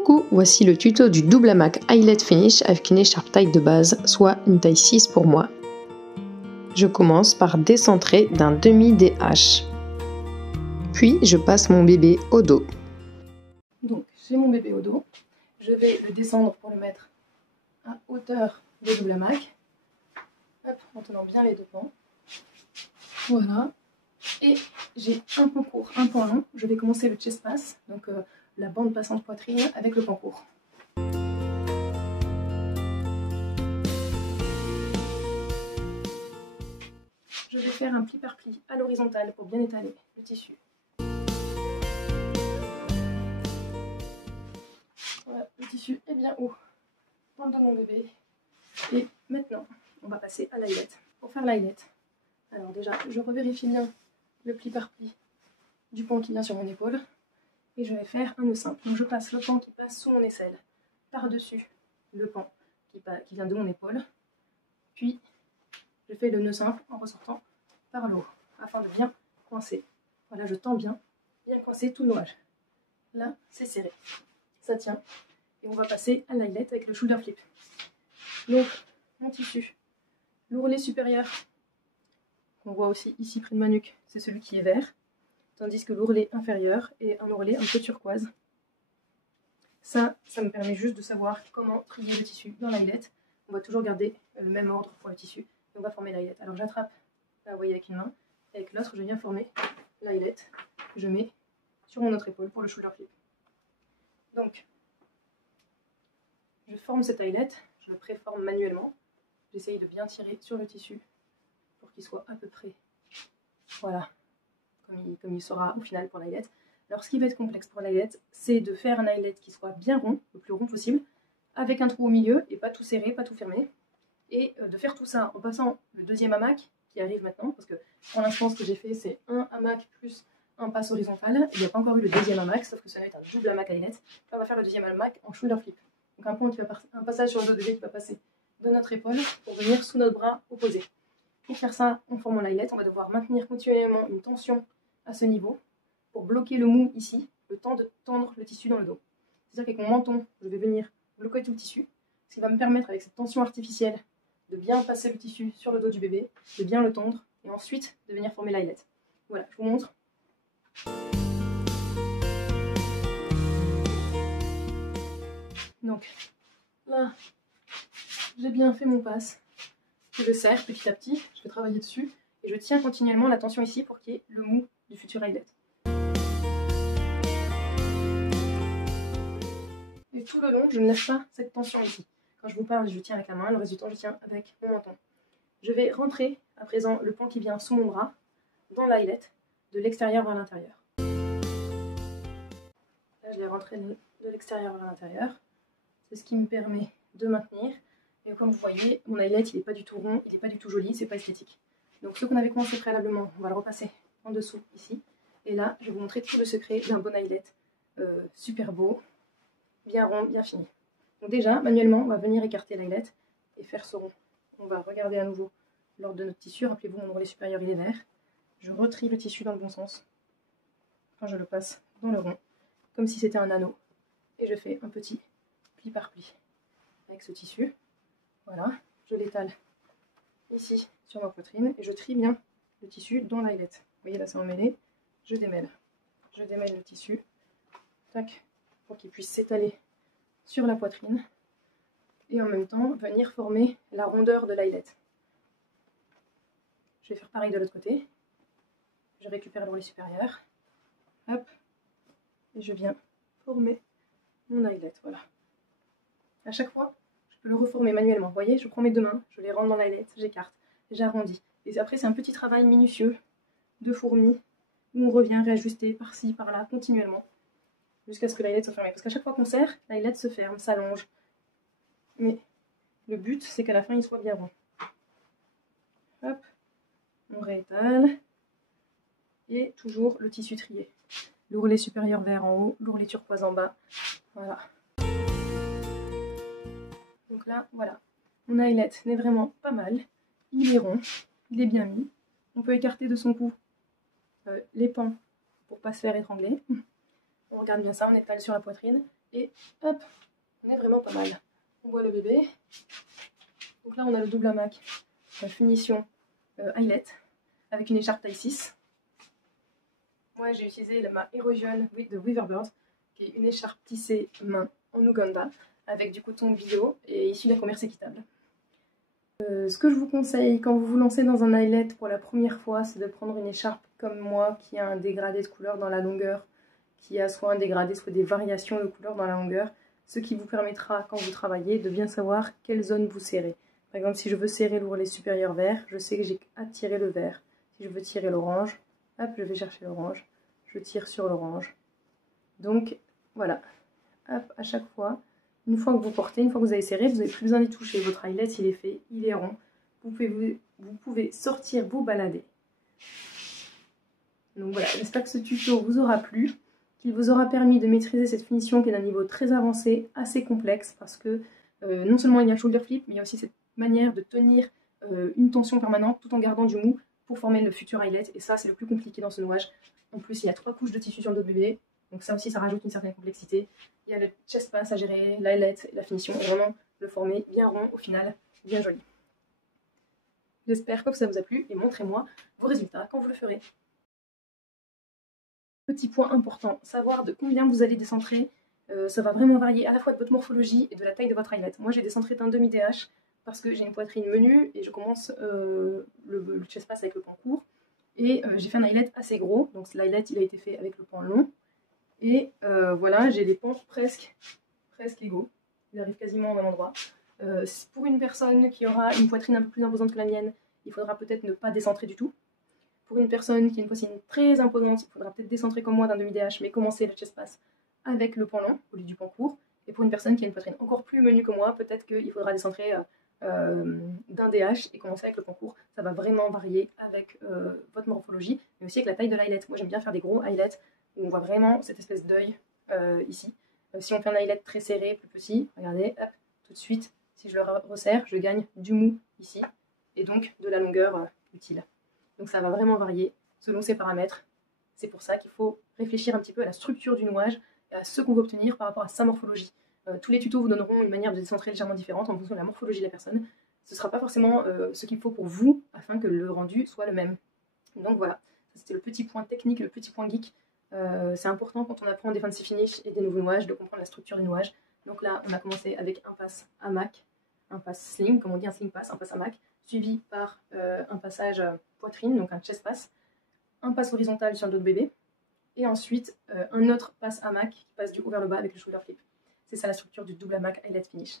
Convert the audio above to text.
Coucou, voici le tuto du double hamac eyelet finish avec une écharpe taille de base, soit une taille 6 pour moi. Je commence par décentrer d'un demi-DH. Puis je passe mon bébé au dos. Donc j'ai mon bébé au dos, je vais le descendre pour le mettre à hauteur de double hamac. Hop, en tenant bien les deux pans. Voilà. Et j'ai un pan court, un pan long. Je vais commencer le chest pass, donc la bande passante poitrine avec le pan court. Je vais faire un pli par pli à l'horizontale pour bien étaler le tissu. Voilà, le tissu est bien haut dans le dos de mon bébé. Et maintenant, on va passer à l'eyelet. Pour faire l'eyelet, alors déjà, je revérifie bien le pli par pli du pan qui vient sur mon épaule. Et je vais faire un nœud simple. Donc je passe le pan qui passe sous mon aisselle par-dessus le pan qui vient de mon épaule. Puis, je fais le nœud simple en ressortant par le haut, afin de bien coincer. Voilà, je tends bien coincer tout le nouage. Là, c'est serré. Ça tient. Et on va passer à l'eyelet avec le shoulder flip. Donc, mon tissu, l'ourlet supérieur, qu'on voit aussi ici près de ma nuque, c'est celui qui est vert. Tandis que l'ourlet inférieur est un ourlet un peu turquoise. Ça me permet juste de savoir comment trier le tissu dans l'eyelet. On va toujours garder le même ordre pour le tissu. Et on va former l'eyelet. Alors j'attrape, là vous voyez avec une main, et avec l'autre je viens former l'eyelet que je mets sur mon autre épaule pour le shoulder flip. Donc, je forme cet eyelet, je le préforme manuellement. J'essaye de bien tirer sur le tissu pour qu'il soit à peu près, voilà, comme il sera au final pour l'eyelet. Alors ce qui va être complexe pour l'eyelet, c'est de faire un eyelet qui soit bien rond, le plus rond possible, avec un trou au milieu, et pas tout serré, pas tout fermé. Et de faire tout ça en passant le deuxième hamac qui arrive maintenant, parce que pour l'instant ce que j'ai fait c'est un hamac plus un passe horizontal. Il n'y a pas encore eu le deuxième hamac, sauf que ça va être un double hamac eyelet. Là on va faire le deuxième hamac en shoulder flip. Donc un passage sur le dos de bébé qui va passer de notre épaule pour venir sous notre bras opposé. Pour faire ça, en formant l'eyelet, on va devoir maintenir continuellement une tension à ce niveau pour bloquer le mou ici, le temps de tendre le tissu dans le dos. C'est-à-dire qu'avec mon menton, je vais venir bloquer tout le tissu, ce qui va me permettre avec cette tension artificielle de bien passer le tissu sur le dos du bébé, de bien le tondre et ensuite de venir former l'eyelet. Voilà, je vous montre. Donc là, j'ai bien fait mon passe. Je serre petit à petit, je vais travailler dessus et je tiens continuellement la tension ici pour qu'il y ait le mou du futur eyelet. Et tout le long, je ne lâche pas cette tension ici. Quand je vous parle, je tiens avec la main, le reste du temps, je tiens avec mon menton. Je vais rentrer à présent le pan qui vient sous mon bras dans l'eyelet, de l'extérieur vers l'intérieur. Là, je l'ai rentré de l'extérieur vers l'intérieur. C'est ce qui me permet de maintenir. Et comme vous voyez, mon eyelet, il n'est pas du tout rond, il n'est pas du tout joli, c'est pas esthétique. Donc ce qu'on avait commencé préalablement, on va le repasser en dessous, ici. Et là, je vais vous montrer tout le secret d'un bon eyelet super beau, bien rond, bien fini. Donc déjà, manuellement, on va venir écarter l'eyelet et faire ce rond. On va regarder à nouveau l'ordre de notre tissu. Rappelez-vous, mon ourlet supérieur, il est vert. Je retrie le tissu dans le bon sens. Quand je le passe dans le rond, comme si c'était un anneau. Et je fais un petit pli par pli avec ce tissu. Voilà, je l'étale ici sur ma poitrine et je trie bien le tissu dans l'eyelet. Vous voyez, là c'est emmêlé. Je démêle. Je démêle le tissu. Tac, pour qu'il puisse s'étaler sur la poitrine et en même temps venir former la rondeur de l'eyelet. Je vais faire pareil de l'autre côté. Je récupère l'ourlet supérieur. Hop, et je viens former mon eyelet. Voilà. À chaque fois, je peux le reformer manuellement. Vous voyez, je prends mes deux mains, je les rentre dans l'eyelet, j'écarte, j'arrondis. Et après, c'est un petit travail minutieux de fourmi où on revient réajuster par-ci, par-là, continuellement, jusqu'à ce que l'eyelet soit fermé. Parce qu'à chaque fois qu'on serre, l'eyelet se ferme, s'allonge. Mais le but, c'est qu'à la fin, il soit bien rond. Hop, on réétale. Et toujours le tissu trié. L'ourlet supérieur vert en haut, l'ourlet turquoise en bas. Voilà. Donc là, voilà. Mon eyelet n'est vraiment pas mal. Il est rond, il est bien mis. On peut écarter de son cou les pans pour ne pas se faire étrangler. On regarde bien ça, on étale sur la poitrine. Et hop, on est vraiment pas mal. On voit le bébé. Donc là, on a le double hamac, finition eyelet, avec une écharpe taille 6. Moi, j'ai utilisé ma Erosion de Weaverbird, qui est une écharpe tissée main en Ouganda, avec du coton bio et issu d'un commerce équitable. Ce que je vous conseille quand vous vous lancez dans un eyelet pour la première fois, c'est de prendre une écharpe comme moi, qui a un dégradé de couleur dans la longueur, qui a soit un dégradé, soit des variations de couleur dans la longueur, ce qui vous permettra, quand vous travaillez, de bien savoir quelle zone vous serrez. Par exemple, si je veux serrer l'ourlet supérieur vert, je sais que j'ai à tirer le vert. Si je veux tirer l'orange, hop, je vais chercher l'orange, je tire sur l'orange. Donc, voilà, hop, à chaque fois, une fois que vous portez, une fois que vous avez serré, vous n'avez plus besoin d'y toucher. Votre eyelet, il est fait, il est rond. Vous pouvez sortir, vous balader. Donc voilà, j'espère que ce tuto vous aura plu, qu'il vous aura permis de maîtriser cette finition qui est d'un niveau très avancé, assez complexe, parce que non seulement il y a le shoulder flip, mais il y a aussi cette manière de tenir une tension permanente tout en gardant du mou pour former le futur eyelet. Et ça, c'est le plus compliqué dans ce nouage. En plus, il y a 3 couches de tissu sur le dos de bébé, donc ça aussi, ça rajoute une certaine complexité. Il y a le chest pass à gérer, l'eyelet et la finition, et vraiment le former bien rond au final, bien joli. J'espère que ça vous a plu et montrez-moi vos résultats quand vous le ferez. Petit point important, savoir de combien vous allez décentrer. Ça va vraiment varier à la fois de votre morphologie et de la taille de votre eyelet. Moi, j'ai décentré d'un demi-DH parce que j'ai une poitrine menue et je commence le chest pass avec le pan court. Et j'ai fait un eyelet assez gros, donc l'eyelet il a été fait avec le pan long. Et voilà, j'ai les pans presque égaux. Ils arrivent quasiment au même endroit. Pour une personne qui aura une poitrine un peu plus imposante que la mienne, il faudra peut-être ne pas décentrer du tout. Pour une personne qui a une poitrine très imposante, il faudra peut-être décentrer comme moi d'un demi-DH, mais commencer le chest pass avec le pan long au lieu du pan court. Et pour une personne qui a une poitrine encore plus menue que moi, peut-être qu'il faudra décentrer d'un DH et commencer avec le pan court. Ça va vraiment varier avec votre morphologie, mais aussi avec la taille de l'eyelet. Moi, j'aime bien faire des gros eyelets où on voit vraiment cette espèce d'œil ici. Si on fait un eyelet très serré, plus petit, regardez, hop, tout de suite, si je le resserre, je gagne du mou ici, et donc de la longueur utile. Donc ça va vraiment varier selon ces paramètres. C'est pour ça qu'il faut réfléchir un petit peu à la structure du nouage et à ce qu'on veut obtenir par rapport à sa morphologie. Tous les tutos vous donneront une manière de décentrer légèrement différente en fonction de la morphologie de la personne. Ce ne sera pas forcément ce qu'il faut pour vous afin que le rendu soit le même. Donc voilà, c'était le petit point technique, le petit point geek. C'est important quand on apprend des fancy finish et des nouveaux nouages de comprendre la structure du nouage. Donc là, on a commencé avec un pass hamac, un pass sling, comme on dit, un sling pass, un pass hamac, suivi par un passage poitrine, donc un chest pass, un pass horizontal sur le dos de bébé, et ensuite un autre pass hamac qui passe du haut vers le bas avec le shoulder flip. C'est ça la structure du double hamac eyelet finish.